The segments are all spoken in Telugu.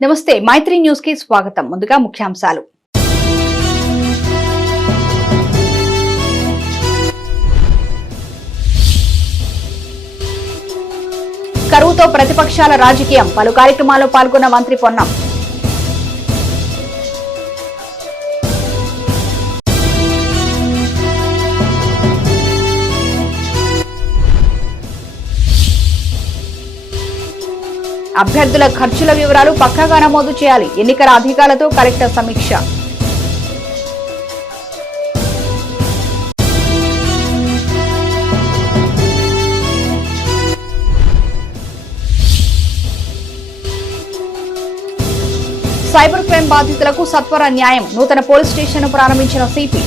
నమస్తే మైత్రి న్యూస్ కి స్వాగతం. ముందుగా ముఖ్యాంశాలు. కరువుతో ప్రతిపక్షాల రాజకీయం, పలు కార్యక్రమాల్లో పాల్గొన్న మంత్రి పొన్నం. అభ్యర్థుల ఖర్చుల వివరాలు పక్కాగా నమోదు చేయాలి, ఎన్నికల అధికారులతో కలెక్టర్ సమీక్ష. సైబర్ క్రైమ్ బాధితులకు సత్వర న్యాయం, నూతన పోలీస్ స్టేషన్ ప్రారంభించిన సిపి.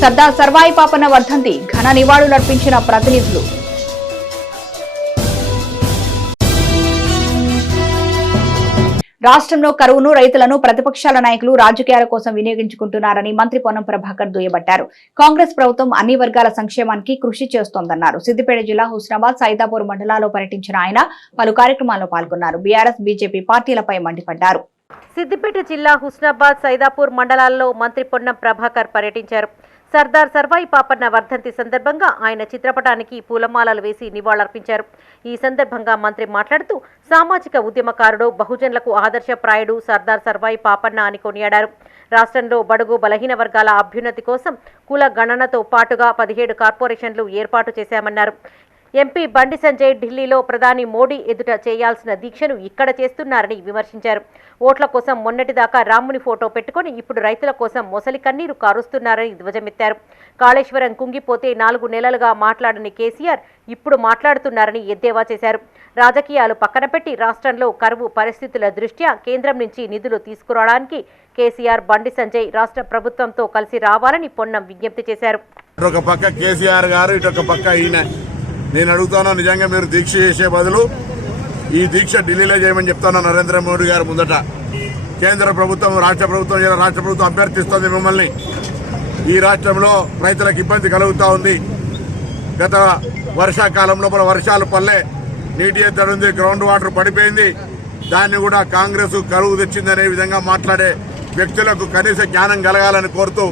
సర్దార్ సర్వాయి పాపన్న వర్ధంతి, ఘన నివాళులర్పించిన ప్రతినిధులు. రాష్ట్రంలో కరువును రైతులను ప్రతిపక్షాల నాయకులు రాజకీయాల కోసం వినియోగించుకుంటున్నారని మంత్రి పొన్నం ప్రభాకర్ దుయ్యబట్టారు. కాంగ్రెస్ ప్రభుత్వం అన్ని వర్గాల సంక్షేమానికి కృషి చేస్తోందన్నారు. సిద్దిపేట జిల్లా హుస్నాబాద్, సైదాపూర్ మండలాల్లో పర్యటించిన ఆయన పలు కార్యక్రమాల్లో పాల్గొన్నారు. బీఆర్ఎస్, బీజేపీ పార్టీలపై మండిపడ్డారు. సిద్దిపేట జిల్లా హుస్నాబాద్, సైదాపూర్ మండలాల్లో మంత్రి పొన్నం ప్రభాకర్ పర్యటించారు. సర్దార్ సర్వాయి పాపన్న వర్ధంతి సందర్భంగా ఆయన చిత్రపటానికి పూలమాలలు వేసి నివాళులర్పించారు. ఈ సందర్భంగా మంత్రి మాట్లాడుతూ సామాజిక ఉద్యమకారుడు, బహుజనులకు ఆదర్శప్రాయుడు సర్దార్ సర్వాయి పాపన్న అని కొనియాడారు. రాష్ట్రంలో బడుగు బలహీన వర్గాల అభ్యున్నతి కోసం కుల గణనతో పాటుగా 17 కార్పొరేషన్లు ఏర్పాటు చేశామన్నారు. ఎంపీ బండి సంజయ్ ఢిల్లీలో ప్రధాని మోడీ ఎదుట చేయాల్సిన దీక్షను ఇక్కడ చేస్తున్నారని విమర్శించారు. ఓట్ల కోసం మొన్నటిదాకా రాముని ఫోటో పెట్టుకుని ఇప్పుడు రైతుల కోసం మొసలి కన్నీరు కారుస్తున్నారని ధ్వజమెత్తారు. కాళేశ్వరం కుంగిపోతే 4 నెలలుగా మాట్లాడని కేసీఆర్ ఇప్పుడు మాట్లాడుతున్నారని ఎద్దేవా చేశారు. రాజకీయాలు పక్కన పెట్టి రాష్ట్రంలో కరువు పరిస్థితుల దృష్ట్యా కేంద్రం నుంచి నిధులు తీసుకురావడానికి కేసీఆర్, బండి సంజయ్ రాష్ట్ర ప్రభుత్వంతో కలిసి రావాలని పొన్నం విజ్ఞప్తి చేశారు. ఒక పక్క కేసీఆర్ గారు, ఇటొక పక్క ఈయన. నేను అడుగుతాను, నిజంగా మీరు దీక్ష చేసే బదులు ఈ దీక్ష ఢిల్లీలో చేయమని చెప్తాను. నరేంద్ర మోడీ గారు ముందట కేంద్ర ప్రభుత్వం, రాష్ట్ర ప్రభుత్వం అభ్యర్థిస్తుంది మిమ్మల్ని. ఈ రాష్ట్రంలో రైతులకు ఇబ్బంది కలుగుతూ ఉంది. గత వర్షాకాలంలో వర్షాలు పల్లె, నీటి ఎద్దడి ఉంది, గ్రౌండ్ వాటర్ పడిపోయింది. దాన్ని కూడా కాంగ్రెస్ కరువు తెచ్చిందనే విధంగా మాట్లాడే వ్యక్తులకు కనీస జ్ఞానం కలగాలని కోరుతూ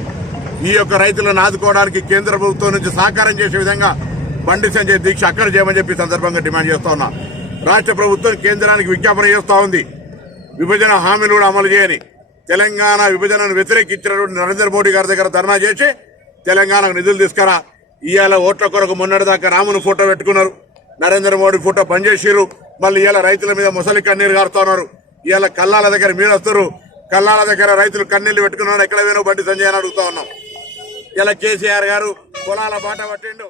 ఈ యొక్క రైతులను ఆదుకోవడానికి కేంద్ర ప్రభుత్వం నుంచి సహకారం చేసే విధంగా బండి సంజయ్ దీక్ష అక్కడ చేయమని చెప్పి సందర్భంగా డిమాండ్ చేస్తా ఉన్నా. రాష్ట్ర ప్రభుత్వం కేంద్రానికి విజ్ఞాపన చేస్తూ ఉంది, విభజన హామీలు కూడా అమలు చేయని. తెలంగాణ విభజనను వ్యతిరేకించినటువంటి నరేంద్ర మోడీ గారి దగ్గర ధర్నా చేసి తెలంగాణకు నిధులు తీసుకురా. ఇవాళ ఓట్ల కొరకు మొన్నటిదాకా రాముని ఫోటో పెట్టుకున్నారు, నరేంద్ర మోడీ ఫోటో పనిచేసిరు. మళ్ళీ ఇవాళ రైతుల మీద ముసలి కన్నీరు కారుతున్నారు. ఇవాళ కల్లాల దగ్గర మీరు వస్తారు, కల్లాల దగ్గర రైతులు కన్నీళ్లు పెట్టుకున్నారు. ఎక్కడ వేణు బండి సంజయ్ అని అడుగుతా ఉన్నాం. ఇలా కేసీఆర్ గారు పొలాల బాట పట్టిండు.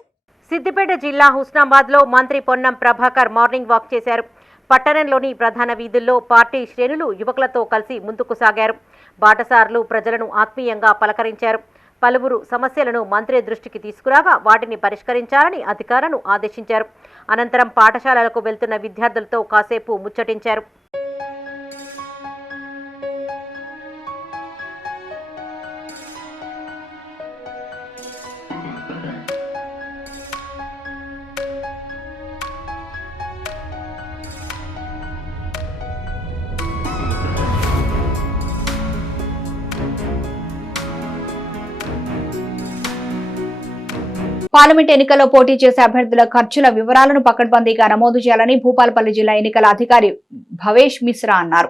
సిద్దిపేట జిల్లా హుస్నాబాద్ లో మంత్రి పొన్నం ప్రభాకర్ మార్నింగ్ వాక్ చేశారు. పట్టణంలోని ప్రధాన వీధుల్లో పార్టీ శ్రేణులు యువకులతో కలిసి ముందుకు సాగారు. బాటసారులు ప్రజలను ఆత్మీయంగా పలకరించారు. పలువురు సమస్యలను మంత్రి దృష్టికి తీసుకురాగా వాటిని పరిష్కరించాలని అధికారులను ఆదేశించారు. అనంతరం పాఠశాలలకు వెళ్తున్న విద్యార్థులతో కాసేపు ముచ్చటించారు. పార్లమెంట్ ఎన్నికల్లో పోటీ చేసే అభ్యర్థుల ఖర్చుల వివరాలను పకడ్బందీగా నమోదు చేయాలని భూపాలపల్లి జిల్లా ఎన్నికల అధికారి భవేష్ మిశ్రా అన్నారు.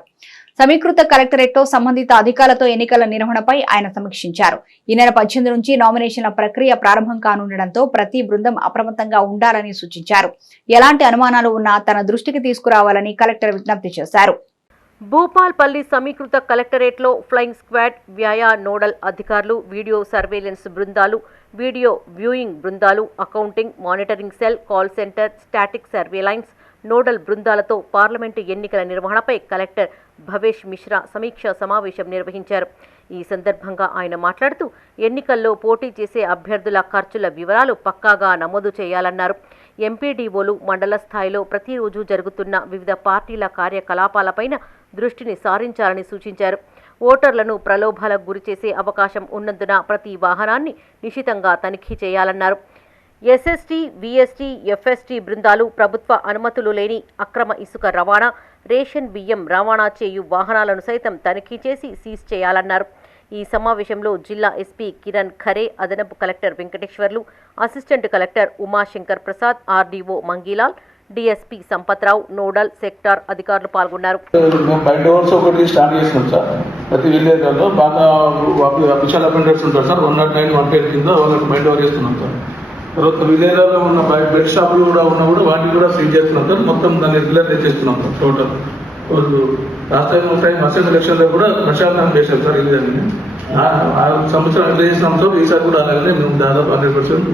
సమీకృత కలెక్టరేట్ లో సంబంధిత అధికారులతో ఎన్నికల నిర్వహణపై ఆయన సమీక్షించారు. ఈ నెల 18 నుంచి నామినేషన్ల ప్రక్రియ ప్రారంభం కానుండటంతో ప్రతి బృందం అప్రమత్తంగా ఉండాలని సూచించారు. ఎలాంటి అనుమానాలు ఉన్నా తన దృష్టికి తీసుకురావాలని కలెక్టర్ విజ్ఞప్తి చేశారు. భూపాల్పల్లి సమీకృత కలెక్టరేట్లో ఫ్లయింగ్ స్క్వాడ్, వ్యాయా నోడల్ అధికారులు, వీడియో సర్వేలెన్స్ బృందాలు, వీడియో వ్యూయింగ్ బృందాలు, accounting, monitoring cell, call centre, static surveillance nodal బృందాలతో పార్లమెంటు ఎన్నికల నిర్వహణపై కలెక్టర్ భవేష్ మిశ్రా సమీక్షా సమావేశం నిర్వహించారు. ఈ సందర్భంగా ఆయన మాట్లాడుతూ ఎన్నికల్లో పోటీ చేసే అభ్యర్థుల ఖర్చుల వివరాలు పక్కాగా నమోదు చేయాలన్నారు. ఎంపీడీఓలు మండల స్థాయిలో ప్రతిరోజు జరుగుతున్న వివిధ పార్టీల కార్యకలాపాలపైన దృష్టిని సారించాలని సూచించారు. ఓటర్లను ప్రలోభాలకు గురిచేసే అవకాశం ఉన్నందున ప్రతి వాహనాన్ని నిశితంగా తనిఖీ చేయాలన్నారు. ఎస్ఎస్టీ, విఎస్టీ, ఎఫ్ఎస్టీ బృందాలు ప్రభుత్వ అనుమతులు లేని అక్రమ ఇసుక రవాణా, రేషన్ బియ్యం రవాణా చేయు వాహనాలను సైతం తనిఖీ చేసి సీజ్ చేయాలన్నారు. ఈ సమావేశంలో జిల్లా ఎస్పీ కిరణ్ ఖరే, అదనపు collector Venkateswarlu, assistant collector Umashankar Prasad, RDO Mangilal, DSP Sampath Rao, nodal sector అధికారులు పాల్గొన్నారు. ప్రతి విలేజ్లో బాగా విశాల అఫెండర్స్ ఉంటారు సార్. 109, 110 కింద వాళ్ళకి మైండ్ ఓవర్ చేస్తున్నాం సార్. తర్వాత విలేజ్లో ఉన్న బెడ్ షాపులు కూడా ఉన్నా కూడా వాటిని కూడా సీజ్ చేస్తున్నాం సార్. మొత్తం దాన్ని రెగ్యులర్ చేస్తున్నాం sir. Total last time assembly ఎలక్షన్లో కూడా ప్రశాంతం చేశాం సార్. ఇది ఆ సంవత్సరం ఎంత చేసినాం సార్. ఈసారి కూడా అలాగే మేము దాదాపు 100%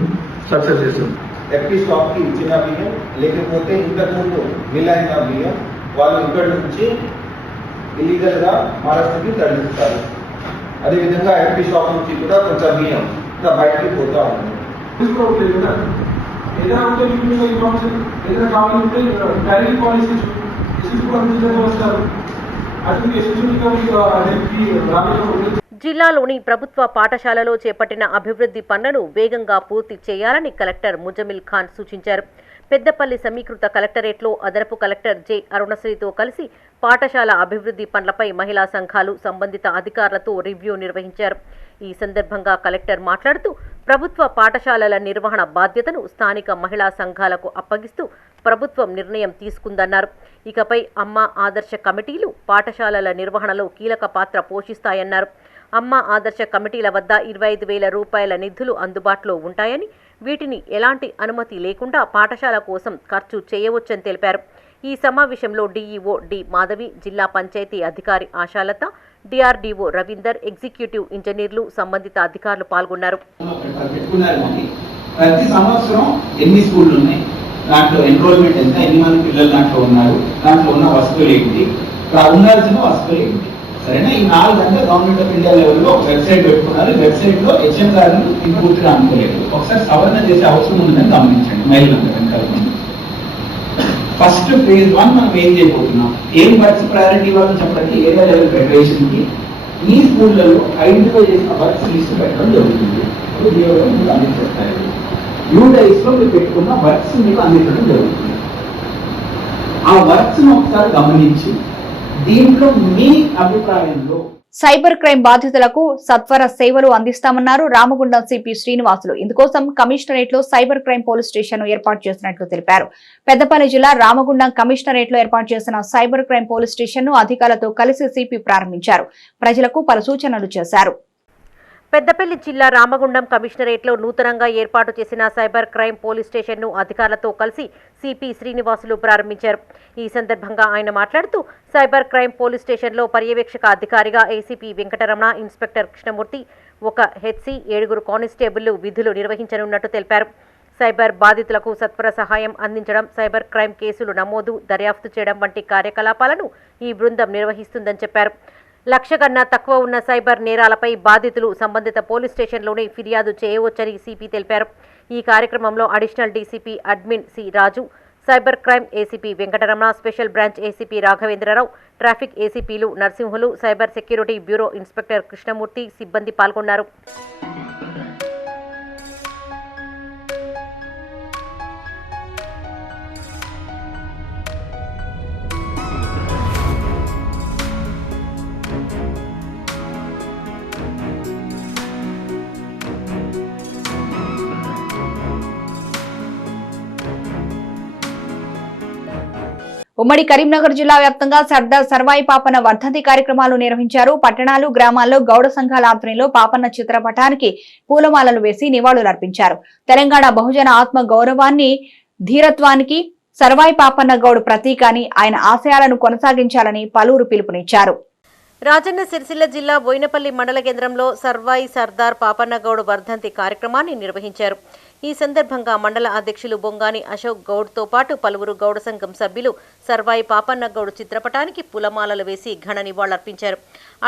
సక్సెస్ చేసాం. ఎఫ్టీ స్టాక్కి ఇచ్చిన బియ్యం లేకపోతే ఇంతకుముందు మిలైన బియ్యం వాళ్ళు ఇక్కడి నుంచి ఇల్లీగల్గా మహారాష్ట్రకి తరలిస్తారు. అదేవిధంగా ఎఫ్టీ స్టాక్ నుంచి కూడా కొంచెం బియ్యం ఇంకా బయటకి పోతా ఉంది. ఏదైనా ఉంటే మీకు ఇన్ఫర్మేషన్ ఏదైనా కావాలంటే డైరెక్ట్ పాలసీ వస్తారు. జిల్లాలోని ప్రభుత్వ పాఠశాలలో చేపట్టిన అభివృద్ధి పనులను వేగంగా పూర్తి చేయాలని కలెక్టర్ ముజమిల్ ఖాన్ సూచించారు. పెద్దపల్లి సమీకృత కలెక్టరేట్లో అదనపు కలెక్టర్ జె అరుణశ్రీతో కలిసి పాఠశాల అభివృద్ధి పనులపై మహిళా సంఘాలు, సంబంధిత అధికారులతో రివ్యూ నిర్వహించారు. ఈ సందర్భంగా కలెక్టర్ మాట్లాడుతూ ప్రభుత్వ పాఠశాలల నిర్వహణ బాధ్యతను స్థానిక మహిళా సంఘాలకు అప్పగిస్తూ ప్రభుత్వం నిర్ణయం తీసుకుందన్నారు. ఇకపై అమ్మ ఆదర్శ కమిటీలు పాఠశాలల నిర్వహణలో కీలక పాత్ర పోషిస్తాయన్నారు. అమ్మ ఆదర్శ కమిటీల వద్ద 25,000 రూపాయల నిధులు అందుబాటులో ఉంటాయని, వీటిని ఎలాంటి అనుమతి లేకుండా పాఠశాల కోసం ఖర్చు చేయవచ్చని తెలిపారు. ఈ సమావేశంలో డీఈఓ డి మాధవి, జిల్లా పంచాయతీ అధికారి ఆశాలత, డిఆర్డీఓ రవీందర్, ఎగ్జిక్యూటివ్ ఇంజనీర్లు, సంబంధిత అధికారులు పాల్గొన్నారు. ప్రతి సంవత్సరం ఎన్ని స్కూళ్ళు ఉన్నాయి, దాంట్లో ఎన్రోల్మెంట్ ఎంత, ఎన్ని మంది పిల్లలు దాంట్లో ఉన్నారు, దాంట్లో ఉన్న వస్తువులు ఏంటి, ఉండాల్సిన వస్తువులు ఏంటి, సరేనా? ఈ 4 గంటల గవర్నమెంట్ ఆఫ్ ఇండియా లెవెల్లో వెబ్సైట్ పెట్టుకున్నారు. వెబ్సైట్ లో హెచ్ఎం గారిని పూర్తిగా అనుకోలేదు. ఒకసారి సవరణ చేసే అవసరం ఉందని గమనించండి. మహిళలందరూ ఫస్ట్ ఫేజ్ 1 మనం ఏం చేయబోతున్నాం, ఏం వర్క్స్ ప్రయారిటీ ఇవ్వాలని చెప్పడానికి ఏరియా లెవెల్ ఫెడరేషన్ కి మీ స్కూళ్ళలో ఐడెంటిఫై చేసిన వర్క్స్ లిస్ట్ పెట్టడం జరుగుతుంది. మీకు అందించేస్తారు. యూడైస్ లో మీరు పెట్టుకున్న వర్క్స్ మీకు అందించడం జరుగుతుంది. ఆ వర్క్స్ ఒకసారి గమనించి దీంట్లో మీ అభిప్రాయంలో సైబర్ క్రైమ్ బాధితులకు సత్వర సేవలు అందిస్తామన్నారు రామగుండం సిపి శ్రీనివాసులు. ఇందుకోసం కమిషనరేట్ లో సైబర్ క్రైమ్ పోలీస్ స్టేషన్ ఏర్పాటు చేసినట్లు తెలిపారు. పెద్దపల్లి జిల్లా రామగుండం కమిషనరేట్ లో ఏర్పాటు చేసిన సైబర్ క్రైమ్ పోలీస్ స్టేషన్ ను అధికారులతో కలిసి సిపి ప్రారంభించారు. ప్రజలకు పలు సూచనలు చేశారు. పెద్దపల్లి జిల్లా రామగుండం కమిషనరేట్లో నూతనంగా ఏర్పాటు చేసిన సైబర్ క్రైమ్ పోలీస్ స్టేషన్ను అధికారులతో కలిసి సిపి శ్రీనివాసులు ప్రారంభించారు. ఈ సందర్భంగా ఆయన మాట్లాడుతూ సైబర్ క్రైమ్ పోలీస్ స్టేషన్లో పర్యవేక్షక అధికారిగా ACP Venkataramana, inspector Krishnamurthy, 1 HC, 7 కానిస్టేబుళ్లు విధులు నిర్వహించనున్నట్టు తెలిపారు. సైబర్ బాధితులకు సత్వర సహాయం అందించడం, సైబర్ క్రైమ్ కేసులు నమోదు, దర్యాప్తు చేయడం వంటి కార్యకలాపాలను ఈ బృందం నిర్వహిస్తుందని చెప్పారు. 1,00,000 కన్నా తక్కువ ఉన్న సైబర్ నేరాలపై బాధితులు సంబంధిత పోలీస్ స్టేషన్లోనే ఫిర్యాదు చేయవచ్చని సిపి తెలిపారు. ఈ కార్యక్రమంలో additional DCP admin C Raju, cyber crime ACP Venkataramana, special branch ACP Raghavendra Rao, traffic ఏసీపీలు Narasimhulu, cyber security bureau inspector Krishnamurthy సిబ్బంది పాల్గొన్నారు. ఉమ్మడి కరీంనగర్ జిల్లా వ్యాప్తంగా సర్దార్ సర్వాయి పాపన్న వర్ధంతి కార్యక్రమాలు నిర్వహించారు. పట్టణాలు, గ్రామాల్లో గౌడ సంఘాల ఆధ్వర్యంలో పాపన్న చిత్రపటానికి పూలమాలలు వేసి నివాళులర్పించారు. తెలంగాణ బహుజన ఆత్మ గౌరవాన్ని, ధీరత్వానికి సర్వాయి పాపన్న గౌడ్ ప్రతీక అని, ఆయన ఆశయాలను కొనసాగించాలని పలువురు పిలుపునిచ్చారు. రాజన్న సిరిసిల్ల జిల్లా బోయినపల్లి మండల కేంద్రంలో సర్వాయి సర్దార్ పాపన్న గౌడ్ వర్ధంతి కార్యక్రమాన్ని నిర్వహించారు. ఈ సందర్భంగా మండల అధ్యక్షులు బొంగాని అశోక్ గౌడ్తో పాటు పలువురు గౌడ సంఘం సభ్యులు సర్వాయి పాపన్న గౌడ్ చిత్రపటానికి పూలమాలలు వేసి ఘన నివాళులర్పించారు.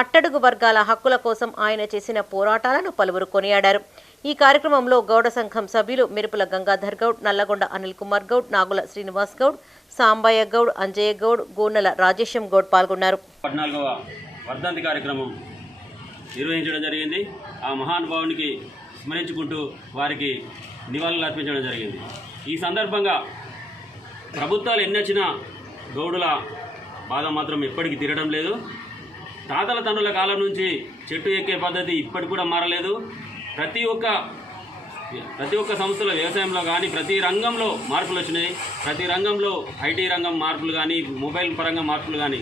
అట్టడుగు వర్గాల హక్కుల కోసం ఆయన చేసిన పోరాటాలను పలువురు కొనియాడారు. ఈ కార్యక్రమంలో గౌడ సంఘం సభ్యులు మెరుపుల గంగాధర్ గౌడ్, నల్లగొండ అనిల్ కుమార్ గౌడ్, నాగుల శ్రీనివాస్ గౌడ్, సాంబయ్య గౌడ్, అంజయ్య గౌడ్, గోనెల రాజేశం గౌడ్ పాల్గొన్నారు. 14వ వర్ధంతి కార్యక్రమం నిర్వహించడం జరిగింది. ఆ మహానుభావునికి స్మరించుకుంటూ వారికి నివాళులు అర్పించడం జరిగింది. ఈ సందర్భంగా ప్రభుత్వాలు ఎన్నొచ్చినా గౌడుల బాధ మాత్రం ఎప్పటికీ తీరడం లేదు. తాతల తండ్రుల కాలం నుంచి చెట్టు ఎక్కే పద్ధతి ఇప్పటికి కూడా మారలేదు. ప్రతి ఒక్క సంస్థలో వ్యవసాయంలో కానీ ప్రతి రంగంలో మార్పులు వచ్చినాయి. ప్రతి రంగంలో ఐటీ రంగం మార్పులు కానీ మొబైల్ పరంగా మార్పులు కానీ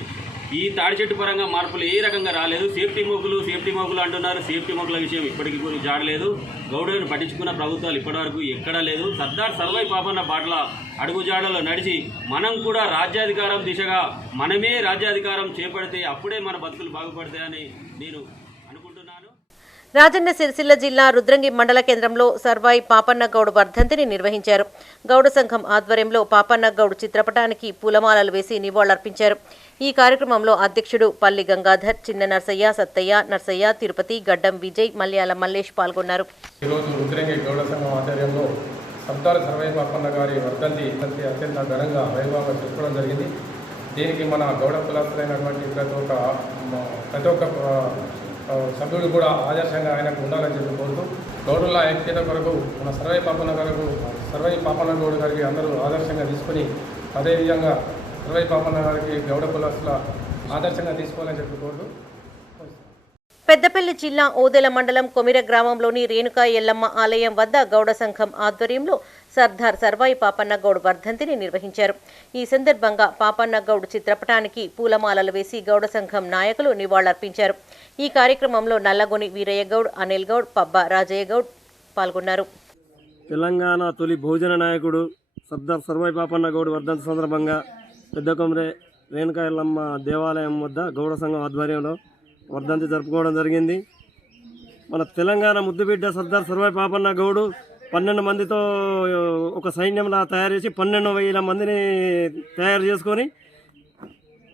ఈ తాడి చెట్టు పరంగా మార్పులు ఏ రకంగా రాలేదు. సేఫ్టీ మొగ్గులు అంటున్నారు. సేఫ్టీ మొగ్గుల విషయం ఇప్పటికీ కూడా జాడలేదు. గౌడులను పట్టించుకున్న ప్రభుత్వాలు ఇప్పటివరకు ఎక్కడా లేదు. సర్దార్ సర్వై పాపన్న బాటల అడుగుజాడలో నడిచి మనం కూడా రాజ్యాధికారం దిశగా మనమే రాజ్యాధికారం చేపడితే అప్పుడే మన బతుకులు బాగుపడతాయని నేను అనుకుంటున్నాను. రాజన్న సిరిసిల్ల జిల్లా రుద్రంగి మండల కేంద్రంలో సర్వాయి పాపన్న గౌడ్ వర్ధంతిని నిర్వహించారు. గౌడ సంఘం ఆధ్వర్యంలో పాపన్న గౌడ్ చిత్రపటానికి పూలమాలలు వేసి నివాళులర్పించారు. ఈ కార్యక్రమంలో అధ్యక్షుడు పల్లి గంగాధర్, చిన్న నర్సయ్య, సత్తయ్య, నర్సయ్య, తిరుపతి, గడ్డం విజయ్, మల్యాల మల్లేష్ పాల్గొన్నారు. ఈరోజు రుద్రంగి గౌడ సంఘం ఆధ్వర్యంలో సర్దార్ సర్వై పాపన్న గారి వర్ధంతి అత్యంత ఘనంగా వైభవంగా చేసుకోవడం జరిగింది. దీనికి మన గౌడ కులస్తులైనటువంటి ప్రతి ఒక్క సభ్యుడు కూడా ఆదర్శంగా ఆయనకు ఉండాలని చెప్పి కోరుతూ గౌడుల ఐక్యత కొరకు మన సర్వై పాపన్న గౌడ్ గారికి అందరూ ఆదర్శంగా తీసుకొని అదేవిధంగా సర్వై పాపన్న గారికి గౌడ కులస్తుల ఆదర్శంగా తీసుకోవాలని చెప్పి కోరుతూ. పెద్దపల్లి జిల్లా ఓదెల మండలం కొమిర గ్రామంలోని రేణుకా ఎల్లమ్మ ఆలయం వద్ద గౌడ సంఘం ఆధ్వర్యంలో సర్దార్ సర్వాయి పాపన్న గౌడ్ వర్ధంతిని నిర్వహించారు. ఈ సందర్భంగా పాపన్న గౌడ్ చిత్రపటానికి పూలమాలలు వేసి గౌడ సంఘం నాయకులు నివాళులర్పించారు. ఈ కార్యక్రమంలో నల్లగొని వీరయ్య గౌడ్, అనిల్ గౌడ్, పబ్బ రాజయ్య గౌడ్ పాల్గొన్నారు. తెలంగాణ తొలి భోజన నాయకుడు సర్దార్ సర్వాయి పాపన్న గౌడ్ వర్ధంతి సందర్భంగా పెద్ద కొమరే రేణుకా ఎల్లమ్మ దేవాలయం వద్ద గౌడ సంఘం ఆధ్వర్యంలో వర్ధంతి జరుపుకోవడం జరిగింది. మన తెలంగాణ ముద్దుబిడ్డ సర్దార్ సర్వాయి పాపన్న గౌడు 12 మందితో ఒక సైన్యంలా తయారు చేసి 12,000 మందిని తయారు చేసుకొని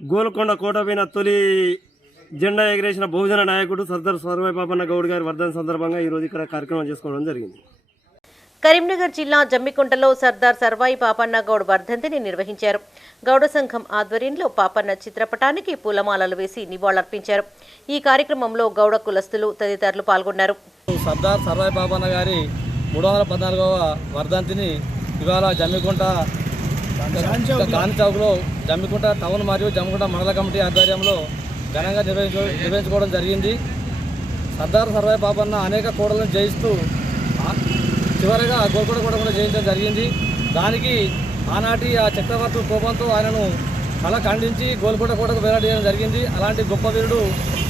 గోల్కొండ కోట పైన తొలి జెండా ఎగిరేసిన బహుజన నాయకుడు సర్దార్ సర్వాయి పాపన్న గౌడ్ గారి వర్ధంతి సందర్భంగా ఈరోజు ఇక్కడ కార్యక్రమం చేసుకోవడం జరిగింది. కరీంనగర్ జిల్లా జమ్మికుంటలో సర్దార్ సర్వాయి పాపన్న గౌడ్ వర్ధంతిని నిర్వహించారు. గౌడ సంఘం ఆధ్వర్యంలో పాపన్న చిత్రపటానికి పూలమాలలు వేసి నివాళులర్పించారు. ఈ కార్యక్రమంలో గౌడ కులస్తులు తదితరులు పాల్గొన్నారు. సర్దార్ సర్వాయి పాపన్న గారి 314వ వర్ధంతిని ఇవాళ జమ్మికుంట గాంధీ చౌక్లో జమ్మికుంట టౌన్ మరియు జమ్మికుంట మండల కమిటీ ఆధ్వర్యంలో ఘనంగా నిర్వహించుకోవడం జరిగింది. సర్దార్ సర్వాయి పాపన్న అనేక కోడలను జయిస్తూ చివరిగా గోల్కొండ కోట కూడా జయించడం జరిగింది. దానికి ఆనాటి ఆ చక్రవర్తి కోపంతో ఆయనను అలా ఖండించి గోల్కొండ కోటకు వేలాడేయడం జరిగింది. అలాంటి గొప్ప వీరుడు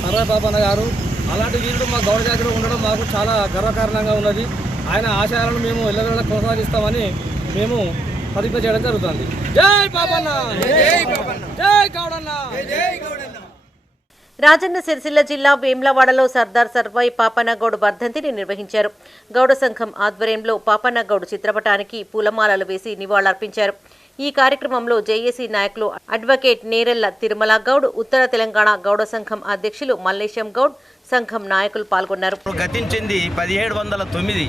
సర్వాయి పాపన్న గారు. అలాంటి వీరుడు మా గౌడ జాతిలో ఉండడం మాకు చాలా గర్వకారణంగా ఉన్నది. ఆయన ఆశయాలను మేము ఎల్లవేళ కొనసాగిస్తామని మేము ప్రతిజ్ఞ చేయడం జరుగుతుంది. జై పాపన్న, జై గౌడన్న. రాజన్న సిరిసిల్ల జిల్లా వేమ్లవాడలో సర్దార్ సర్వాయి పాపన్న గౌడ్ వర్ధంతిని నిర్వహించారు. గౌడ సంఘం ఆధ్వర్యంలో పాపన్న గౌడ్ చిత్రపటానికి పూలమాలలు వేసి నివాళులర్పించారు. ఈ కార్యక్రమంలో జేఏసీ నాయకులు అడ్వకేట్ నేరెళ్ల తిరుమల గౌడ్, ఉత్తర తెలంగాణ గౌడ సంఘం అధ్యక్షులు మల్లేశం గౌడ్, సంఘం నాయకులు పాల్గొన్నారు. గతించింది 1709.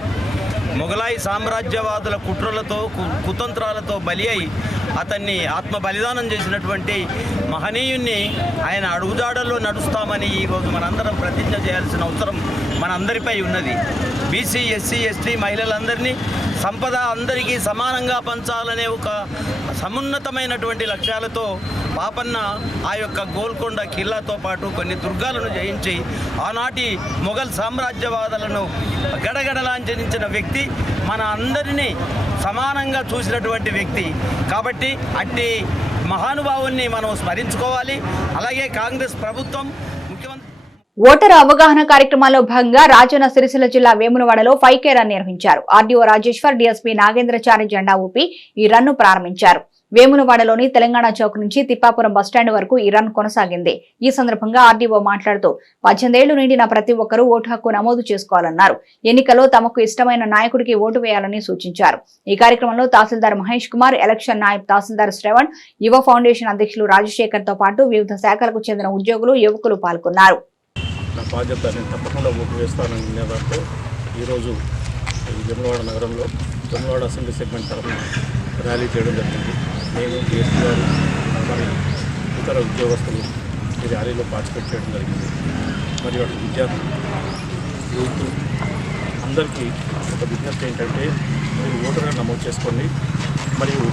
మొఘలాయి సామ్రాజ్యవాదుల కుట్రలతో కుతంత్రాలతో బలి అయి అతన్ని ఆత్మ బలిదానం చేసినటువంటి మహనీయుణ్ణి ఆయన అడుగుజాడల్లో నడుస్తామని ఈరోజు మనందరం ప్రతిజ్ఞ చేయాల్సిన అవసరం మనందరిపై ఉన్నది. బీసీ, ఎస్సీ, ఎస్టీ మహిళలందరినీ సంపద అందరికీ సమానంగా పంచాలనే ఒక సమున్నతమైనటువంటి లక్ష్యాలతో పాపన్న ఆ యొక్క గోల్కొండ కిల్లాతో పాటు కొన్ని దుర్గాలను జయించి ఆనాటి మొఘల్ సామ్రాజ్యవాదులను గడగడలాంఛనించిన వ్యక్తి, మన అందరినీ సమానంగా చూసినటువంటి వ్యక్తి. కాబట్టి అట్టి మహానుభావుల్ని మనం స్మరించుకోవాలి. అలాగే కాంగ్రెస్ ప్రభుత్వం ముఖ్యమంత్రి ఓటరు అవగాహన కార్యక్రమంలో భాగంగా రాజన్న సిరిసిల్ల జిల్లా వేములవాడలో 5K రన్ నిర్వహించారు. ఆర్డీఓ రాజేశ్వర్, డీఎస్పీ నాగేంద్రచారి జెండా ఊపి ఈ రన్ను ప్రారంభించారు. వేములవాడలోని తెలంగాణ చౌక్ నుంచి తిప్పాపురం బస్టాండ్ వరకు ఈ రన్ కొనసాగింది. ఈ సందర్భంగా ఆర్డీఓ మాట్లాడుతూ 18 ఏళ్లు నిండిన ప్రతి ఒక్కరూ ఓటు హక్కు నమోదు చేసుకోవాలన్నారు. ఎన్నికల్లో తమకు ఇష్టమైన నాయకుడికి ఓటు వేయాలని సూచించారు. ఈ కార్యక్రమంలో తహసీల్దార్ మహేష్ కుమార్, ఎలక్షన్ నాయబ్ తహసీల్దార్ శ్రవణ్, యువ ఫౌండేషన్ అధ్యక్షులు రాజశేఖర్ తో పాటు వివిధ శాఖలకు చెందిన ఉద్యోగులు, యువకులు పాల్గొన్నారు. నా బాధ్యత నేను తప్పకుండా ఓటు వేస్తానని నిర్ణయంతో ఈరోజు వేములవాడ నగరంలో వేములవాడ అసెంబ్లీ సెగ్మెంట్ తరఫున ర్యాలీ చేయడం జరిగింది. నేను డిఎస్పీ గారు మరి ఇతర ఉద్యోగస్తులు ఈ ర్యాలీలో పార్టిసిపేట్ చేయడం జరిగింది. మరియు అటు విద్యార్థులు యూత్ అందరికీ ఒక విజ్ఞప్తి ఏంటంటే మీరు ఓటర్గా నమోదు చేసుకోండి మరియు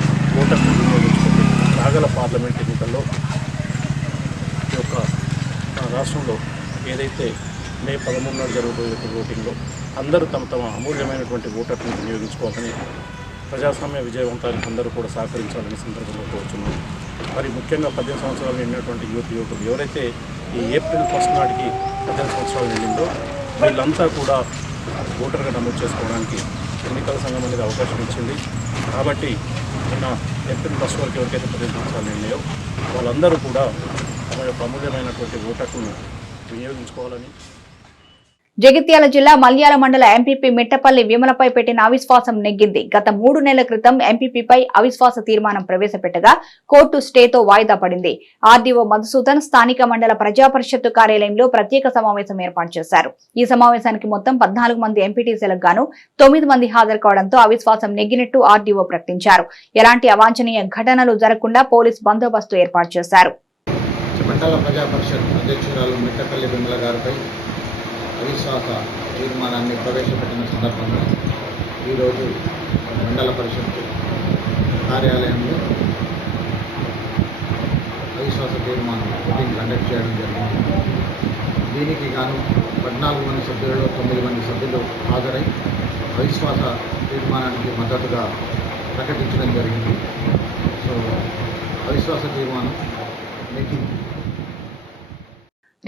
ఓటర్ను వినియోగించుకోండి. రాగల పార్లమెంట్ ఎన్నికల్లో ఈ యొక్క రాష్ట్రంలో ఏదైతే మే 13 నాడు జరుగుతున్న ఓటింగ్లో అందరూ తమ తమ అమూల్యమైనటువంటి ఓటర్ని వినియోగించుకోవాలని ప్రజాస్వామ్య విజయవంతానికి అందరూ కూడా సహకరించాలని సందర్భంగా కోరుచున్నాం. మరి ముఖ్యంగా 18 సంవత్సరాలు నిండినటువంటి యువకులు ఎవరైతే ఈ ఏప్రిల్ 1 నాటికి 18 సంవత్సరాలు నిండిందో వీళ్ళంతా కూడా ఓటర్గా నమోదు చేసుకోవడానికి ఎన్నికల సంఘం అనేది అవకాశం ఇచ్చింది. కాబట్టి నిన్న ఏప్రిల్ 1 వరకు ఎవరికైతే 18 సంవత్సరాలు నిండాయో వాళ్ళందరూ కూడా తమ యొక్క అమూల్యమైనటువంటి ఓటర్ను వినియోగించుకోవాలని. జగిత్యాల జిల్లా మల్యాల మండల ఎంపీపీ మిట్టపల్లి విమలపై పెట్టిన అవిశ్వాసం నెగ్గింది. గత 3 నెలల క్రితం ఎంపీపీపై అవిశ్వాస తీర్మానం ప్రవేశపెట్టగా కోర్టు స్టేతో వాయిదా పడింది. ఆర్డీఓ మధుసూదన్ స్థానిక మండల ప్రజాపరిషత్తు కార్యాలయంలో ప్రత్యేక సమావేశం ఏర్పాటు చేశారు. ఈ సమావేశానికి మొత్తం 14 మంది ఎంపీటీసీలకు గాను 9 మంది హాజరు కావడంతో అవిశ్వాసం నెగ్గినట్టు ఆర్డీఓ ప్రకటించారు. ఎలాంటి అవాంఛనీయ ఘటనలు జరగకుండా పోలీస్ బందోబస్తు ఏర్పాటు చేశారు. మండల ప్రజాపరిషత్ అధ్యక్షురాలు మిట్టపల్లి విమల గారిపై అవిశ్వాస తీర్మానాన్ని ప్రవేశపెట్టిన సందర్భంగా ఈరోజు మండల పరిషత్ కార్యాలయంలో అవిశ్వాస తీర్మానం మీటింగ్ కండక్ట్ చేయడం జరిగింది. దీనికి గాను 14 మంది సభ్యులలో 9 మంది సభ్యులు హాజరై అవిశ్వాస తీర్మానానికి మద్దతుగా ప్రకటించడం జరిగింది. సో అవిశ్వాస తీర్మానం నెగ్గింది.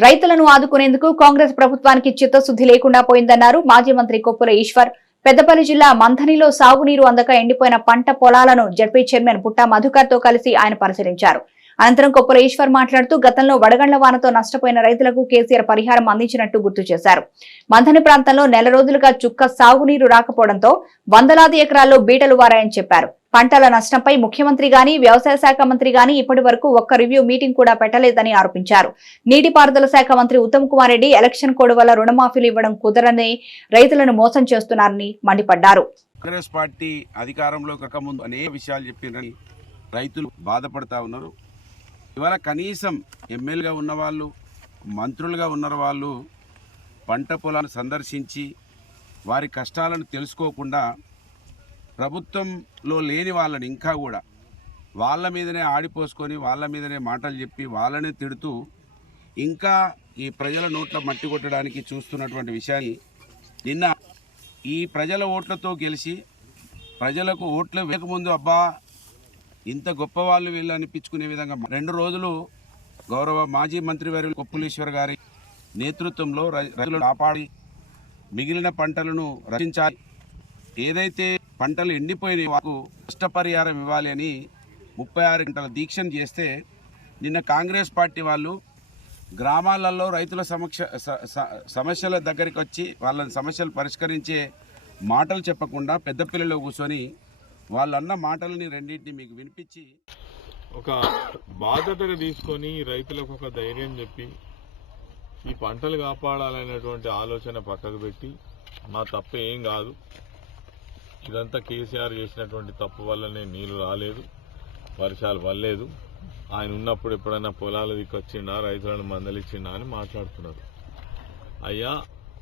రైతులను ఆదుకునేందుకు కాంగ్రెస్ ప్రభుత్వానికి చిత్తశుద్ధి లేకుండా పోయిందన్నారు మాజీ మంత్రి కొప్పుల ఈశ్వర్. పెద్దపల్లి జిల్లా మంథనిలో సాగునీరు అందక ఎండిపోయిన పంట పొలాలను జడ్పీ చైర్మన్ పుట్టా మధుకర్ తో కలిసి ఆయన పరిశీలించారు. అనంతరం కొప్పుల ఈశ్వర్ మాట్లాడుతూ గతంలో వడగండ్ల వానతో నష్టపోయిన రైతులకు కేసీఆర్ పరిహారం అందించినట్టు గుర్తు చేశారు. మంథని ప్రాంతంలో నెల రోజులుగా చుక్క సాగునీరు రాకపోవడంతో వందలాది ఎకరాల్లో బీటలు వారాయని చెప్పారు. పంటల నష్టంపై ముఖ్యమంత్రి గాని వ్యవసాయ శాఖ మంత్రి గాని ఇప్పటి వరకు ఒక్క రివ్యూ మీటింగ్ కూడా పెట్టలేదని ఆరోపించారు. నీటిపారుదల శాఖ మంత్రి ఉత్తమ్ కుమార్ రెడ్డి ఎలక్షన్ కోడ్ వల్ల రుణమాఫీలు ఇవ్వడం కుదరని రైతులను మోసం చేస్తున్నారని మండిపడ్డారు. కాంగ్రెస్ పార్టీ అధికారంలోకి రాకముందు అనేక విషయాలు చెప్పినని రైతులు బాధపడతా ఉన్నారు. ఇవాళ కనీసం ఎమ్మెల్యేగా ఉన్నవాళ్ళు, మంత్రులుగా ఉన్న వాళ్ళు పంట పొలాలను సందర్శించి వారి కష్టాలను తెలుసుకోకుండా ప్రభుత్వంలో లేని వాళ్ళని ఇంకా కూడా వాళ్ళ మీదనే ఆడిపోసుకొని వాళ్ళ మీదనే మాటలు చెప్పి వాళ్ళనే తిడుతూ ఇంకా ఈ ప్రజల నోట్ల మట్టి కొట్టడానికి చూస్తున్నటువంటి విషయాన్ని నిన్న ఈ ప్రజల ఓట్లతో గెలిచి ప్రజలకు ఓట్లు వేయకముందు అబ్బా ఇంత గొప్ప వాళ్ళు వీళ్ళు అనిపించుకునే విధంగా 2 రోజులు గౌరవ మాజీ మంత్రివర్యులు కొప్పులీశ్వర్ గారి నేతృత్వంలో రైతులను కాపాడి మిగిలిన పంటలను రక్షించాలి, ఏదైతే పంటలు ఎండిపోయిన వాకు నష్టపరిహారం ఇవ్వాలి అని 36 గంటల దీక్షను చేస్తే నిన్న కాంగ్రెస్ పార్టీ వాళ్ళు గ్రామాలలో రైతుల సమస్యల దగ్గరికి వచ్చి వాళ్ళ సమస్యలు పరిష్కరించే మాటలు చెప్పకుండా పెద్దపల్లిలో కూర్చొని వాళ్ళన్న మాటలని రెండింటిని మీకు వినిపించి ఒక బాధ్యతగా తీసుకొని రైతులకు ఒక ధైర్యం చెప్పి ఈ పంటలు కాపాడాలనేటువంటి ఆలోచన పక్కకు పెట్టి మా తప్పు ఏం కాదు, ఇదంతా కేసీఆర్ చేసినటువంటి తప్పు వల్లనే నీళ్లు రాలేదు, వర్షాలు పడలేదు, ఆయన ఉన్నప్పుడు ఎప్పుడైనా పొలాల దిక్కొచ్చిండా, రైతులను మందలిచ్చిండా అని మాట్లాడుతున్నారు. అయ్యా,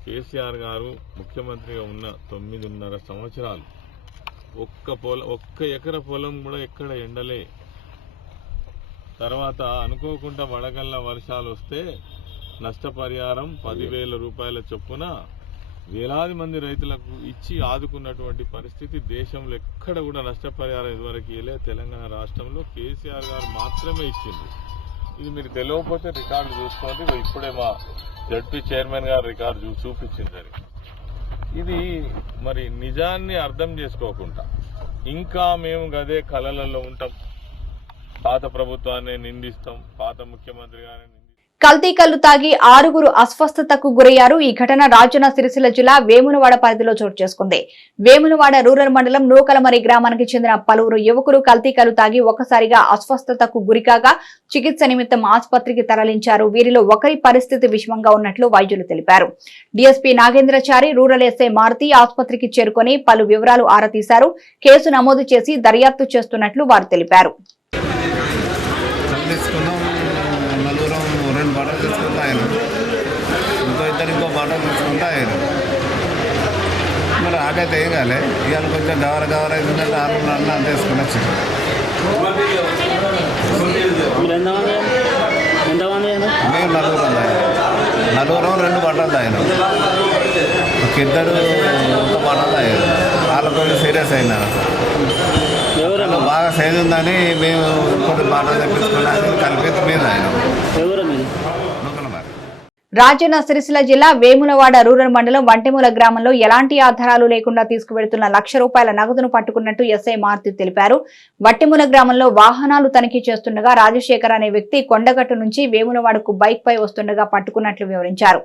కేసీఆర్ గారు ముఖ్యమంత్రిగా ఉన్న 9.5 సంవత్సరాలు ఒక్క ఎకర పొలం కూడా ఎక్కడ ఎండలే. తర్వాత అనుకోకుండా వడగళ్ల వర్షాలు వస్తే నష్టపరిహారం 10,000 రూపాయల చొప్పున వేలాది మంది రైతులకు ఇచ్చి ఆదుకున్నటువంటి పరిస్థితి దేశంలో ఎక్కడ కూడా నష్టపరిహారం ఇదివరకు ఇలే. తెలంగాణ రాష్ట్రంలో కేసీఆర్ గారు మాత్రమే ఇచ్చింది. ఇది మీరు తెలియకపోతే రికార్డు చూసుకోండి, ఇప్పుడే మా జడ్పీ చైర్మన్ గారు రికార్డు చూపించింది. ఇది మరి నిజాన్ని అర్థం చేసుకోకుండా ఇంకా మేము గదే కళలలో ఉంటాం, పాత ప్రభుత్వాన్ని నిందిస్తాం, పాత ముఖ్యమంత్రి గారిని. కల్తీ కల్లు తాగి 6గురు అస్వస్థతకు గురయ్యారు. ఈ ఘటన రాజన్న సిరిసిల్ల జిల్లా వేములవాడ పరిధిలో చోటు చేసుకుంది. వేములవాడ రూరల్ మండలం నూకలమరి గ్రామానికి చెందిన పలువురు యువకులు కల్తీ కల్లు తాగి ఒక్కసారిగా అస్వస్థతకు గురికాగా చికిత్స నిమిత్తం ఆసుపత్రికి తరలించారు. వీరిలో ఒకరి పరిస్థితి విషమంగా ఉన్నట్లు వైద్యులు తెలిపారు. DSP Nagendrachari, rural SI Maruthi ఆసుపత్రికి చేరుకుని పలు వివరాలు ఆరా తీశారు. కేసు నమోదు చేసి దర్యాప్తు చేస్తున్నట్లు వారు తెలిపారు. బాటలు తీసుకుంటా ఆయన ఇంకో బాటలు తీసుకుంటా ఆయన నాకైతే ఏం కాలే ఇవాళ కొంచెం గవర అవుతుందంటే అన్న తీసుకుని వచ్చింది. మేము నలుగురం 2 బట్టలు తాగినాం. ఒక ఇద్దరు ఒక బట్టలు తాగారు. వాళ్ళతో సీరియస్ అయినారు. బాగా సైజ్ ఉందని మేము కొన్ని బాటలు తెప్పించుకున్నాను కలిపి మీద తాగినాం. రాజన్న సిరిసిల్ల జిల్లా వేములవాడ రూరల్ మండలం వంటెమూల గ్రామంలో ఎలాంటి ఆధారాలు లేకుండా తీసుకువెడుతున్న ₹1,00,000 నగదును పట్టుకున్నట్టు ఎస్ఐ మారుతి తెలిపారు. వట్టెమూల గ్రామంలో వాహనాలు తనిఖీ చేస్తుండగా రాజశేఖర్ అనే వ్యక్తి కొండగట్టు నుంచి వేములవాడకు బైక్ పై వస్తుండగా పట్టుకున్నట్లు వివరించారు.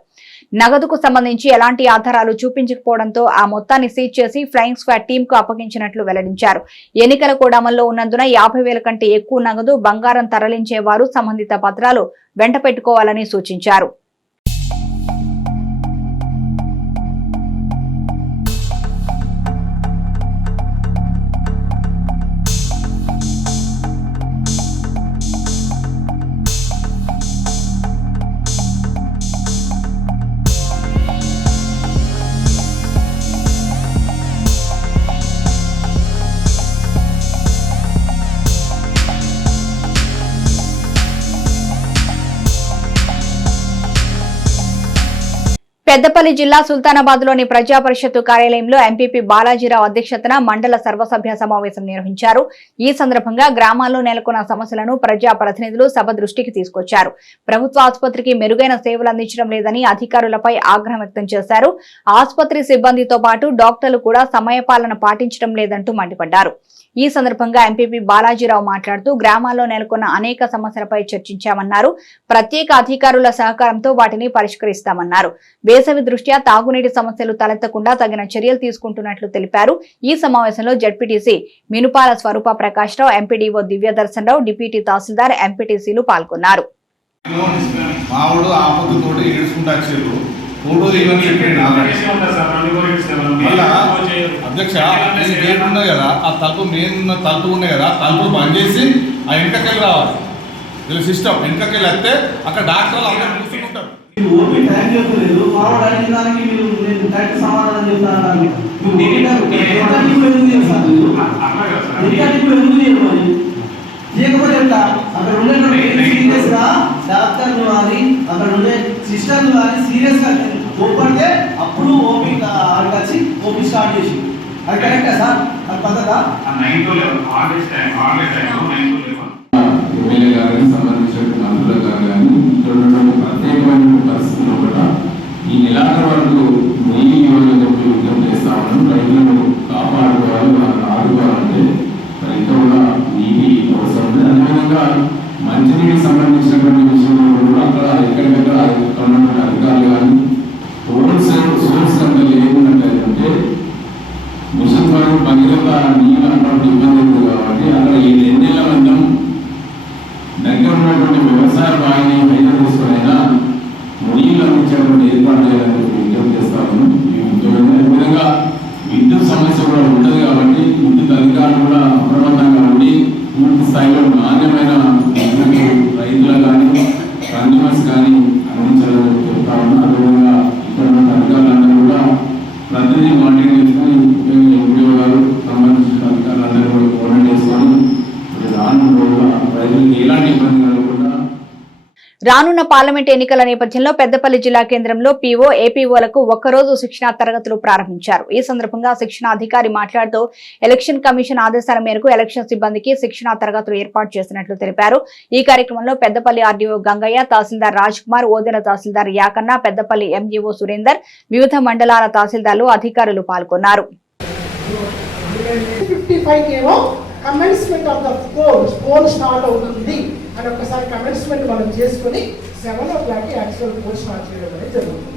నగదుకు సంబంధించి ఎలాంటి ఆధారాలు చూపించకపోవడంతో ఆ మొత్తాన్ని సీజ్ చేసి ఫ్లయింగ్ స్క్వాడ్ టీమ్ కు అప్పగించినట్లు వెల్లడించారు. ఎన్నికల కోడ్ అమల్లో ఉన్నందున 50,000 కంటే ఎక్కువ నగదు, బంగారం తరలించేవారు సంబంధిత పత్రాలు వెంట పెట్టుకోవాలని సూచించారు. పెద్దపల్లి జిల్లా సుల్తానాబాద్ లోని ప్రజా పరిషత్తు కార్యాలయంలో ఎంపీపీ బాలాజీరావు అధ్యక్షతన మండల సర్వసభ్య సమావేశం నిర్వహించారు. ఈ సందర్భంగా గ్రామాల్లో నెలకొన్న సమస్యలను ప్రజా ప్రతినిధులు సభ దృష్టికి తీసుకొచ్చారు. ప్రభుత్వ ఆసుపత్రికి మెరుగైన సేవలు అందించడం లేదని అధికారులపై ఆగ్రహం వ్యక్తం చేశారు. ఆసుపత్రి సిబ్బందితో పాటు డాక్టర్లు కూడా సమయపాలన పాటించడం లేదంటూ మండిపడ్డారు. ఈ సందర్భంగా ఎంపీపీ బాలాజీరావు మాట్లాడుతూ గ్రామాల్లో నెలకొన్న అనేక సమస్యలపై చర్చించామన్నారు. ప్రత్యేక అధికారుల సహకారంతో వాటిని పరిష్కరిస్తామన్నారు. వేసవి దృష్ట్యా తాగునీటి సమస్యలు తలెత్తకుండా తగిన చర్యలు తీసుకుంటున్నట్లు తెలిపారు. ఈ సమావేశంలో జడ్పీటీసీ మినుపాల స్వరూప ప్రకాశ్రావు, ఎంపీడీఓ దివ్యదర్శనరావు, డిప్యూటీ తహసీల్దార్, ఎంపీటీసీలు పాల్గొన్నారు. అధ్యక్ష గేట్ ఉన్నది కదా, ఆ తలుపు మెయిన్ తలుపు ఉన్నాయి కదా, తలుపులు బంద్ చేసి ఆ వెనకకెళ్ళి రావాలి. వీళ్ళ సిస్టమ్ వెనకకెళ్ళి వస్తే అక్కడ డాక్టర్లు అందరూ కూర్చుంటారు. లేకపోతే ఎట్లా అక్కడ ఉండే సీరియస్ గా డాక్టర్లు కానీ అక్కడ ఉండే సిస్టర్లు కానీ సీరియస్ గా కోపడితే అప్పుడు ఓపీ వచ్చి ఓపీ స్టార్ట్ చేసి అది కరెక్టా సార్? అది పద్ధతా? ఎమ్మెల్యే గారికి సంబంధించిన మంత్రుల గారు కానీ ఇక్కడ ఉన్నటువంటి ప్రత్యేకమైన పరిస్థితుల్లో కూడా ఈ నెలాఖరు వరకు నీటి యోజన విజ్ఞప్తి చేస్తా ఉన్నాం. రైతులను కాపాడుకోవాలి, వాళ్ళని ఆడుకోవాలంటే మరి ఇంకా కూడా నీటి అవసరం ఉంది. అదేవిధంగా మంచినీటికి సంబంధించినటువంటి విషయంలో కూడా అక్కడ ఎక్కడికక్కడ ఉన్నటువంటి అధికారులు కానీ సోర్స్ కనుక లేకున్నట్లయితే మిషన్ ద్వారా భగీరథ నీళ్ళు అన్నటువంటి ఇబ్బంది ఉంది కాబట్టి అక్కడ ఈ 2 నెలల మందం దగ్గర ఉన్నటువంటి వ్యవసాయ బావిని హైదర్ తీసుకునైనా నీళ్లు అందించేటువంటి ఏర్పాటు చేయాలని విజ్ఞప్తి చేస్తాము. అదేవిధంగా విద్యుత్ సమస్య కూడా ఉండదు కాబట్టి విద్యుత్ అధికారులు కూడా అప్రమత్తంగా ఉండి పూర్తి స్థాయిలో నాణ్యమైన రైతులకు కానీ కన్జ్యూమర్స్ కానీ అందించాలని చెప్తా ఉన్నాం. అదేవిధంగా ఇక్కడ ఉన్న అధికారులందరూ కూడా ప్రతిదీ మానిటరింగ్ చేసుకుని ఎంపీఓ గారు సంబంధించిన అధికారులందరూ కూడా కోఆర్డినేట్ చేసుకొని రానున్న రోజుల్లో రైతులకు ఎలాంటి ఇబ్బంది కలగకుండా. రానున్న పార్లమెంట్ ఎన్నికల నేపథ్యంలో పెద్దపల్లి జిల్లా కేంద్రంలో పీఓ, ఏపీఓలకు ఒక్కరోజు శిక్షణా తరగతులు ప్రారంభించారు. ఈ సందర్భంగా శిక్షణా అధికారి మాట్లాడుతూ ఎలక్షన్ కమిషన్ ఆదేశాల మేరకు ఎలక్షన్ సిబ్బందికి శిక్షణా తరగతులు ఏర్పాటు చేసినట్లు తెలిపారు. ఈ కార్యక్రమంలో పెద్దపల్లి ఆర్డీఓ గంగయ్య, తహసీల్దార్ రాజ్ కుమార్, ఓదెల తహసీల్దార్ యాకన్న, పెద్దపల్లి ఎంఈఓ సురేందర్, వివిధ మండలాల తహసీల్దార్లు, అధికారులు పాల్గొన్నారు. Commencement of the poll start అవుతుంది అని ఒకసారి కమెన్స్మెంట్ మనం చేసుకుని 7 o'clock యాక్చువల్ పోల్ స్టార్ట్ చేయడం అనేది జరుగుతుంది.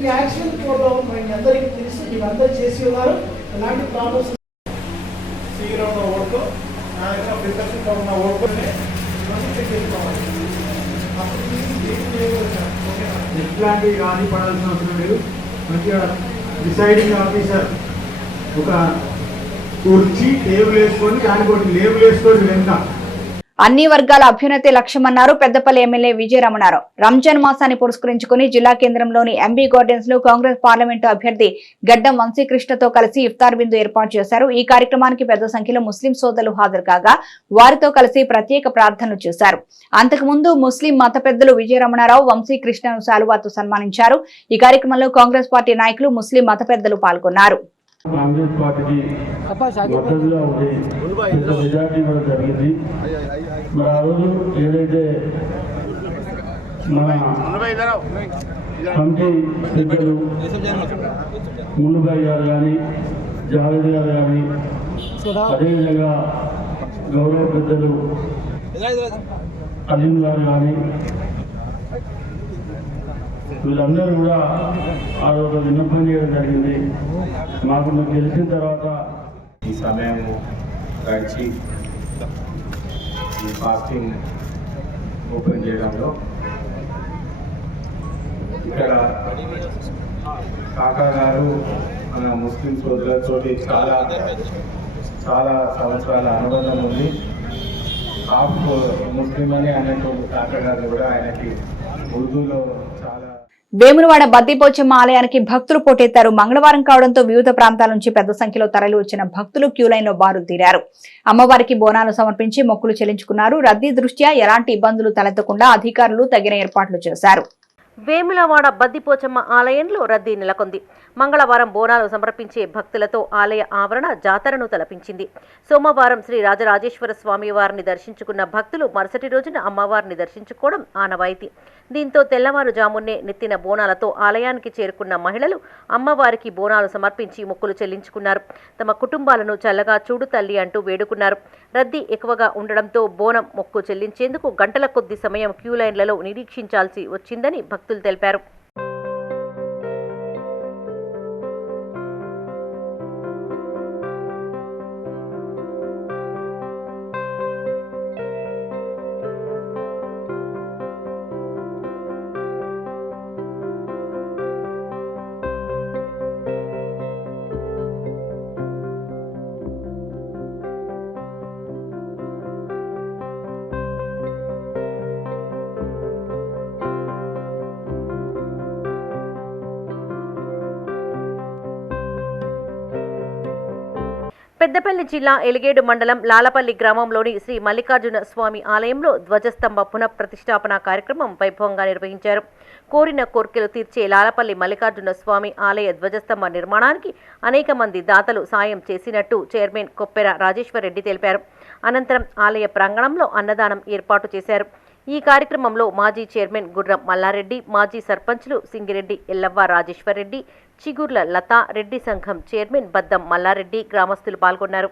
ఈ యాక్చువల్ పోల్లో మనకి అందరికీ తెలుసు, ఇవందరూ చేసి ఉన్నారు. ఎలాంటి ప్రాబ్లమ్స్ సీరో ఉన్న ఓట్లు నా దగ్గర ప్రిపరేషన్లో ఉన్న ఓట్లనే చెక్ చేసుకోవాలి. ఎట్లాంటి రాజీ పడాల్సిన అవసరం లేదు. మంచిగా డిసైడింగ్ ఆఫీసర్ ఒక కుర్చీ టేబుల్ వేసుకొని దానికి ఒకటి లేబుల్ వేసుకొని వెళ్తా. అన్ని వర్గాల అభ్యున్నతి లక్ష్యమన్నారు పెద్దపల్లి ఎమ్మెల్యే విజయరమణారావు. రంజాన్ మాసాన్ని పురస్కరించుకుని జిల్లా కేంద్రంలోని ఎంబీ గార్డెన్స్ లో కాంగ్రెస్ పార్లమెంటు అభ్యర్థి గడ్డం వంశీకృష్ణతో కలిసి ఇఫ్తార్ విందు ఏర్పాటు చేశారు. ఈ కార్యక్రమానికి పెద్ద సంఖ్యలో ముస్లిం సోదరులు హాజరు కాగా వారితో కలిసి ప్రత్యేక ప్రార్థనలు చేశారు. అంతకుముందు ముస్లిం మత పెద్దలు విజయరమణారావు వంశీకృష్ణను శాలువాతో సన్మానించారు. ఈ కార్యక్రమంలో కాంగ్రెస్ పార్టీ నాయకులు ముస్లిం మత పెద్దలు పాల్గొన్నారు. కాంగ్రెస్ పార్టీకి మద్దతుగా ఉండి మెజార్టీ ఇవ్వడం జరిగింది. మరి ఆ రోజు ఏదైతే మన కమిటీ పెద్దలు ముల్లుబాయి గారు కానీ జావేద్ గారు కానీ అదేవిధంగా గౌరవ పెద్దలు అలీం గారు కానీ వీళ్ళందరూ కూడా ఆ రోజు విన్నపం చేయడం జరిగింది. మాకు గెలిచిన తర్వాత ఈ సమయం గడిచి ఈ ఫాస్టింగ్ ఓపెన్ చేయడంలో ఇక్కడ కాకా గారు మన ముస్లిం సోదరులతో చాలా సంవత్సరాల అనుబంధం ఉంది. హాఫ్ ముస్లిం అని అనేటువంటి కాకా గారు కూడా ఆయనకి ఉర్దూలో చాలా. వేములవాడ బద్దిపోచమ్మ ఆలయానికి భక్తులు పోటెత్తారు. మంగళవారం కావడంతో వివిధ ప్రాంతాల నుంచి పెద్ద సంఖ్యలో తరలి వచ్చిన భక్తులు క్యూలైన్లో బారు తీరారు. అమ్మవారికి బోనాలు సమర్పించి మొక్కులు చెల్లించుకున్నారు. రద్దీ దృష్ట్యా ఎలాంటి ఇబ్బందులు తలెత్తకుండా అధికారులు తగిన ఏర్పాట్లు చేశారు. వేములవాడ బద్దిపోచమ్మ ఆలయంలో రద్దీ నెలకొంది. మంగళవారం బోనాలు సమర్పించే భక్తులతో ఆలయ ఆవరణ జాతరను తలపించింది. సోమవారం శ్రీ రాజరాజేశ్వర స్వామి వారిని దర్శించుకున్న భక్తులు మరుసటి రోజున అమ్మవారిని దర్శించుకోవడం ఆనవాయితీ. దీంతో తెల్లవారుజామున్నే నెత్తిన బోనాలతో ఆలయానికి చేరుకున్న మహిళలు అమ్మవారికి బోనాలు సమర్పించి మొక్కులు చెల్లించుకున్నారు. తమ కుటుంబాలను చల్లగా చూడు తల్లి అంటూ వేడుకున్నారు. రద్దీ ఎక్కువగా ఉండడంతో బోనం మొక్కు చెల్లించేందుకు గంటల కొద్ది సమయం క్యూలైన్లలో నిరీక్షించాల్సి వచ్చిందని భక్తులు తెలిపారు. పెద్దపల్లి జిల్లా ఎలిగేడు మండలం లాలపల్లి గ్రామంలోని శ్రీ మల్లికార్జున స్వామి ఆలయంలో ధ్వజస్తంభ పునఃప్రతిష్ఠాపన కార్యక్రమం వైభవంగా నిర్వహించారు. కోరిన కోర్కెలు తీర్చే లాలపల్లి మల్లికార్జున స్వామి ఆలయ ధ్వజస్తంభ నిర్మాణానికి అనేక మంది దాతలు సాయం చేసినట్టు చైర్మన్ కొప్పెర రాజేశ్వర్ రెడ్డి తెలిపారు. అనంతరం ఆలయ ప్రాంగణంలో అన్నదానం ఏర్పాటు చేశారు. ఈ కార్యక్రమంలో మాజీ చైర్మన్ గుర్రం మల్లారెడ్డి, మాజీ సర్పంచ్లు సింగిరెడ్డి ఎల్లవ్వ రాజేశ్వర్ రెడ్డి, చిగుర్ల లతా, రెడ్డి సంఘం చైర్మన్ బద్దం మల్లారెడ్డి, గ్రామస్తులు పాల్గొన్నారు.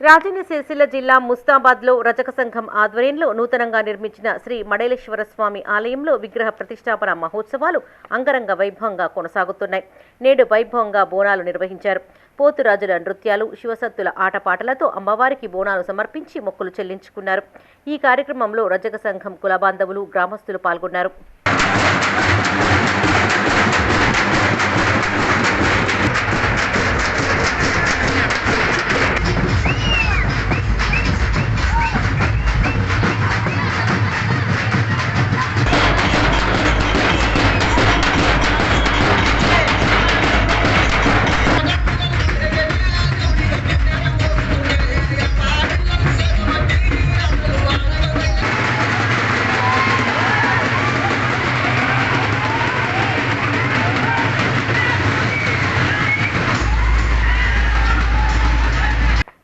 రాజన్న సిరిసిల్ల జిల్లా ముస్తాబాద్లో రజక సంఘం ఆధ్వర్యంలో నూతనంగా నిర్మించిన శ్రీ మడేలేశ్వర స్వామి ఆలయంలో విగ్రహ ప్రతిష్టాపన మహోత్సవాలు అంగరంగ వైభవంగా కొనసాగుతున్నాయి. నేడు వైభవంగా బోనాలు నిర్వహించారు. పోతురాజుల నృత్యాలు, శివసత్తుల ఆటపాటలతో అమ్మవారికి బోనాలు సమర్పించి మొక్కులు చెల్లించుకున్నారు. ఈ కార్యక్రమంలో రజక సంఘం కుల బాంధవులు, గ్రామస్తులు పాల్గొన్నారు.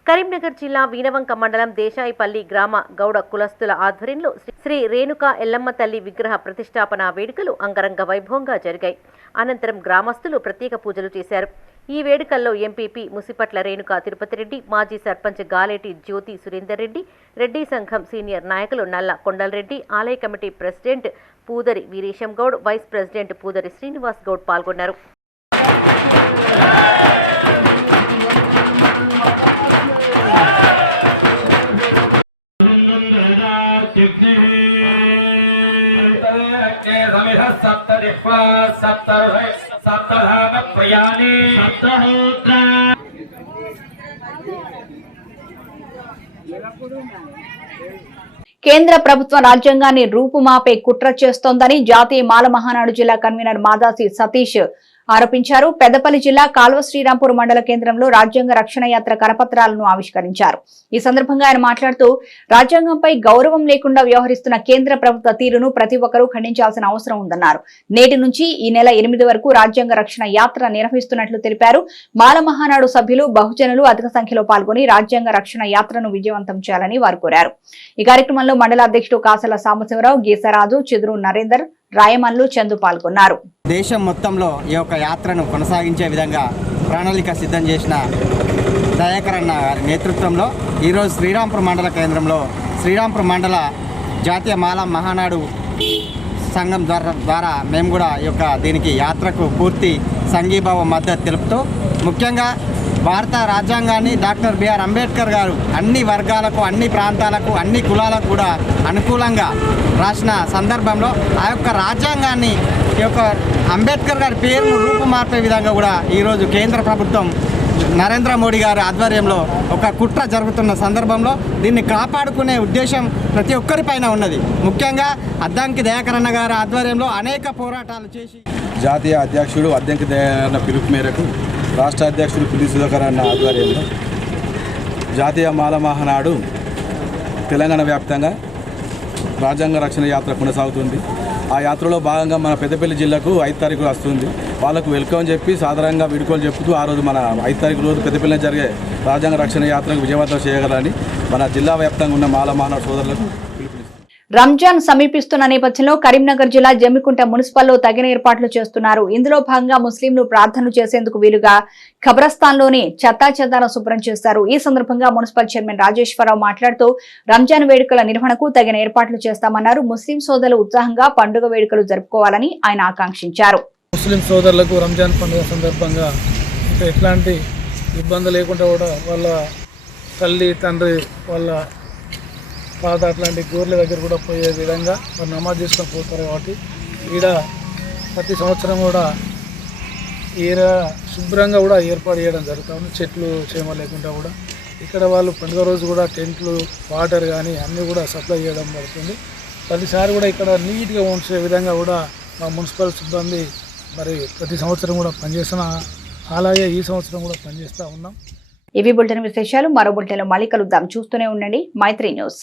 కరీంనగర్ జిల్లా వీణవంక మండలం దేశాయిపల్లి గ్రామ గౌడ కులస్తుల ఆధ్వర్యంలో శ్రీ రేణుకా ఎల్లమ్మ తల్లి విగ్రహ ప్రతిష్టాపన వేడుకలు అంగరంగ వైభవంగా జరిగాయి. అనంతరం గ్రామస్తులు ప్రత్యేక పూజలు చేశారు. ఈ వేడుకల్లో ఎంపీపీ ముసిపట్ల రేణుకా తిరుపతి రెడ్డి, మాజీ సర్పంచ్ గాలేటి జ్యోతి సురేందర్ రెడ్డి, రెడ్డి సంఘం సీనియర్ నాయకులు నల్ల కొండలరెడ్డి, ఆలయ committee president Pudari Veeresham Goud, vice president Pudari Srinivas Goud పాల్గొన్నారు. కేంద్ర ప్రభుత్వం రాజ్యాంగాన్ని రూపుమాపే కుట్ర చేస్తోందని జాతీయ మాల మహానాడు జిల్లా కన్వీనర్ మాదాసి సతీష్ ఆరోపించారు. పెద్దపల్లి జిల్లా కాల్వ శ్రీరాంపూర్ మండల కేంద్రంలో రాజ్యాంగ రక్షణ యాత్ర కరపత్రాలను ఆవిష్కరించారు. ఈ సందర్భంగా ఆయన మాట్లాడుతూ రాజ్యాంగంపై గౌరవం లేకుండా వ్యవహరిస్తున్న కేంద్ర ప్రభుత్వ తీరును ప్రతి ఒక్కరూ ఖండించాల్సిన అవసరం ఉందన్నారు. నేటి నుంచి ఈ నెల 8 వరకు రాజ్యాంగ రక్షణ యాత్ర నిర్వహిస్తున్నట్లు తెలిపారు. మాల మహానాడు సభ్యులు బహుజనులు అధిక సంఖ్యలో పాల్గొని రాజ్యాంగ రక్షణ యాత్రను విజయవంతం చేయాలని వారు కోరారు. ఈ కార్యక్రమంలో మండల అధ్యక్షుడు కాసల సాంబశివరావు, గీసరాజు, చిదురు నరేందర్, రాయమల్లు, చందు పాల్గొన్నారు. దేశం మొత్తంలో ఈ యొక్క యాత్రను కొనసాగించే విధంగా ప్రణాళిక సిద్ధం చేసిన దయాకర్ అన్న గారి నేతృత్వంలో ఈరోజు శ్రీరాంపూర్ మండల కేంద్రంలో శ్రీరాంపూర్ మండల జాతీయ మాల మహానాడు సంఘం ద్వారా మేము కూడా ఈ యొక్క దీనికి యాత్రకు పూర్తి సంఘీభావ మద్దతు తెలుపుతూ ముఖ్యంగా భారత రాజ్యాంగాన్ని డాక్టర్ బిఆర్ అంబేద్కర్ గారు అన్ని వర్గాలకు, అన్ని ప్రాంతాలకు, అన్ని కులాలకు కూడా అనుకూలంగా రాసిన సందర్భంలో ఆ యొక్క రాజ్యాంగాన్ని ఈ యొక్క అంబేద్కర్ గారి పేరును రూపుమార్పే విధంగా కూడా ఈరోజు కేంద్ర ప్రభుత్వం నరేంద్ర మోడీ గారి ఆధ్వర్యంలో ఒక కుట్ర జరుగుతున్న సందర్భంలో దీన్ని కాపాడుకునే ఉద్దేశం ప్రతి ఒక్కరిపైన ఉన్నది. ముఖ్యంగా అద్దంకి దయాకర్ అన్న గారి ఆధ్వర్యంలో అనేక పోరాటాలు చేసి జాతీయ అధ్యక్షుడు అద్దంకి దయాకర్ పిలుపు మేరకు రాష్ట్ర అధ్యక్షుడు పిల్లి సుధాకర్ అన్న ఆధ్వర్యంలో జాతీయ మాల మహానాడు తెలంగాణ వ్యాప్తంగా రాజ్యాంగ రక్షణ యాత్ర కొనసాగుతుంది. ఆ యాత్రలో భాగంగా మన పెద్దపల్లి జిల్లాకు 5 తారీఖు వస్తుంది. వాళ్ళకు వెల్కమ్ చెప్పి సాధారణంగా వీడుకోలు చెప్తూ ఆ రోజు మన 5 తారీఖు రోజు పెద్దపల్లిలో జరిగే రాజ్యాంగ రక్షణ యాత్రకు విజయవంతం చేయగలని మన జిల్లా వ్యాప్తంగా ఉన్న మాల మహానాడు సోదరులకు రంజాన్ సమీపిస్తున్న నేపథ్యంలో కరీంనగర్ జిల్లా జమ్మికుంట మున్సిపల్లో తగిన ఏర్పాట్లు చేస్తున్నారు. ఇందులో భాగంగా ముస్లింలు ప్రార్థనలు చేసేందుకు వీలుగా ఖబరస్థాన్లోని చెత్తాచెదారం శుభ్రం చేస్తారు. ఈ సందర్భంగా మున్సిపల్ చైర్మన్ రాజేశ్వరరావు మాట్లాడుతూ రంజాన్ వేడుకల నిర్వహణకు తగిన ఏర్పాట్లు చేస్తామన్నారు. ముస్లిం సోదరులు ఉత్సాహంగా పండుగ వేడుకలు జరుపుకోవాలని ఆయన ఆకాంక్షించారు. ముస్లిం సోదరులకు రంజాన్ పండుగ సందర్భంగా ఎట్లాంటి ఇబ్బంది లేకుండా కూడా వాళ్ళ తల్లి, తండ్రి, వాళ్ళ పాత అట్లాంటి గోర్ల దగ్గర కూడా పోయే విధంగా వాళ్ళు నమాజ్ చేసుకొని పోతారు. కాబట్టి ఈడ ప్రతి సంవత్సరం కూడా శుభ్రంగా కూడా ఏర్పాటు చేయడం జరుగుతుంది. చెట్లు చేమ లేకుండా కూడా ఇక్కడ వాళ్ళు పండుగ రోజు కూడా టెంట్లు, వాటర్ కానీ అన్నీ కూడా సప్లై చేయడం జరుగుతుంది. ప్రతిసారి కూడా ఇక్కడ నీట్గా ఉంచే విధంగా కూడా మా మున్సిపల్ సిబ్బంది మరి ప్రతి సంవత్సరం కూడా పనిచేస్తున్నాం. అలాగే ఈ సంవత్సరం కూడా పనిచేస్తూ ఉన్నాం. ఇవి బులెటిన్ విశేషాలు. మరో బులెటిన్లో మళ్ళీ కలుద్దాం. చూస్తూనే ఉండండి మైత్రి న్యూస్.